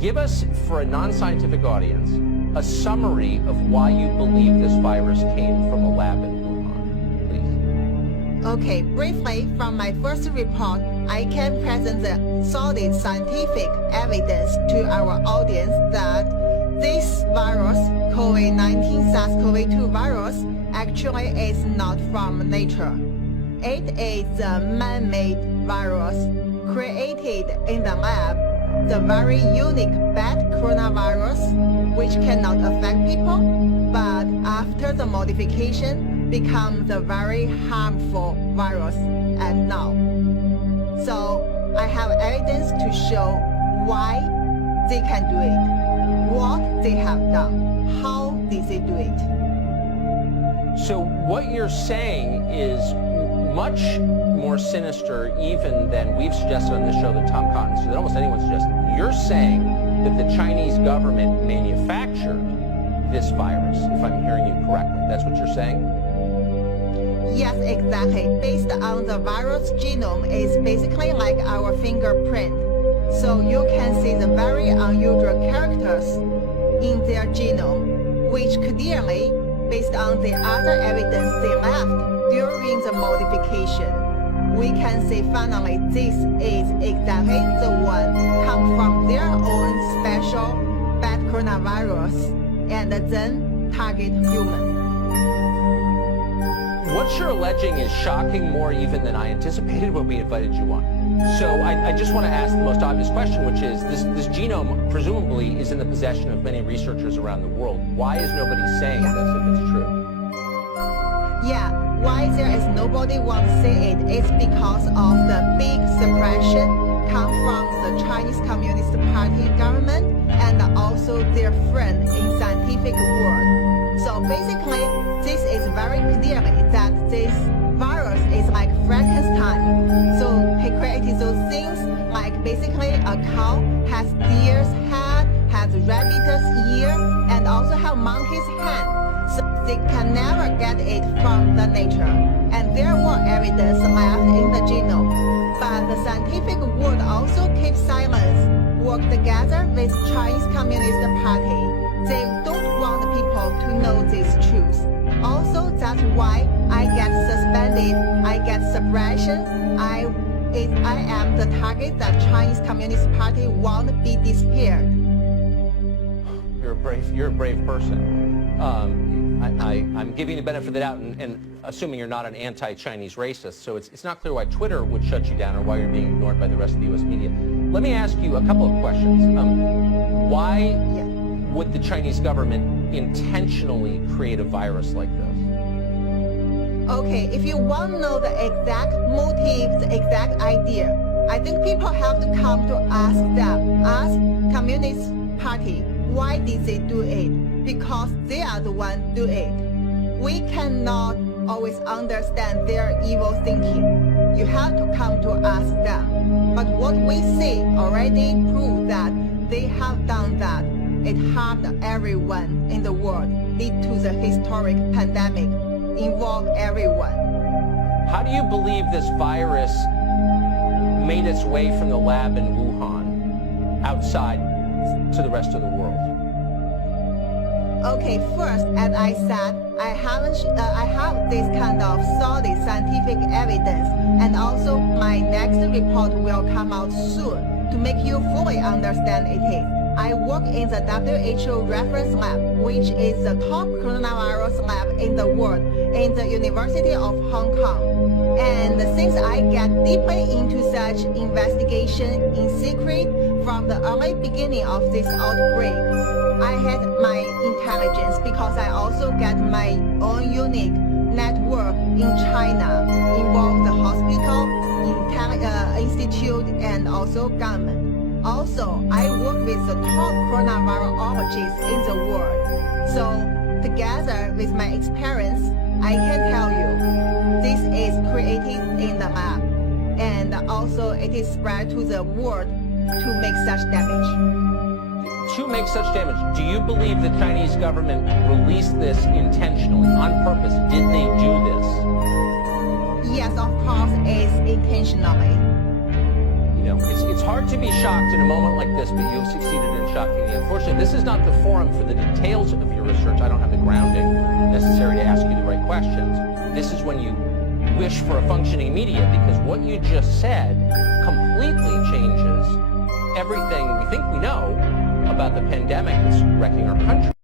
Give us, for a non-scientific audience, a summary of why you believe this virus came from a lab in Wuhan, please. Okay, briefly, from my first report, I can present the solid scientific evidence to our audience that this virus, COVID-19 SARS-CoV-2 virus, actually is not from nature. It is a man-made virus created in the lab, the very unique bad coronavirus, which cannot affect people, but after the modification, becomes a very harmful virus and now. So I have evidence to show why they can do it, what they have done, how did they do it. So what you're saying is much more sinister even than we've suggested on this show, that Tom Cotton suggested, that almost anyone suggested. You're saying that the Chinese government manufactured this virus, if I'm hearing you correctly. That's what you're saying? Yes, exactly. Based on the virus genome, is basically like our fingerprint. So you can see the very unusual characters in their genome, which clearly, based on the other evidence they left during the modification, we can say finally this is exactly the one come from their own special bad coronavirus and then target human. What you're alleging is shocking more even than I anticipated when we invited you on. So I just want to ask the most obvious question, which is this genome presumably is in the possession of many researchers around the world. Why is nobody saying this if it's true? Yeah, why there is nobody want to say it? It's because of the big suppression come from the Chinese Communist Party government and also their friend in scientific world. So basically, this is very clearly that this virus is like Frankenstein. So he created those things like basically a cow has deer's head, has rabbit's ear, and also have monkey's hand. So they can never get it from the nature. And there were evidence left in the genome. But the scientific world also keeps silence, work together with Chinese Communist Party. They don't want people to know this truth. Also, that's why I get suspended, I get suppression, I am the target that Chinese Communist Party won't be disappeared. You're a brave person. I'm giving you the benefit of the doubt and assuming you're not an anti-Chinese racist, so it's not clear why Twitter would shut you down or why you're being ignored by the rest of the U.S. media. Let me ask you a couple of questions. Why would the Chinese government intentionally create a virus like this? Okay, if you want to know the exact motive, the exact idea, I think people have to come to ask them, ask Communist Party, why did they do it? Because they are the one do it. We cannot always understand their evil thinking. You have to come to ask them. But what we see already proves that they have done that. It harmed everyone in the world, lead to the historic pandemic, involve everyone. How do you believe this virus made its way from the lab in Wuhan outside to the rest of the world? Okay, first, as I said, I have this kind of solid scientific evidence, and also my next report will come out soon to make you fully understand it is. I work in the WHO reference lab, which is the top coronavirus lab in the world, in the University of Hong Kong. And since I get deeply into such investigation in secret from the early beginning of this outbreak, I had my intelligence because I also get my own unique network in China, involve the hospital, institute, and also government. Also, I work with the top coronavirologists in the world. So, together with my experience, I can tell you, this is created in the lab, and also it is spread to the world to make such damage. To make such damage, do you believe the Chinese government released this intentionally, on purpose? Did they do this? Yes, of course, it's intentionally. You know, it's It's hard to be shocked in a moment like this, but you've succeeded in shocking me. Unfortunately, this is not the forum for the details of your research. I don't have the grounding necessary to ask you the right questions. This is when you wish for a functioning media, because what you just said completely changes everything we think we know about the pandemic that's wrecking our country.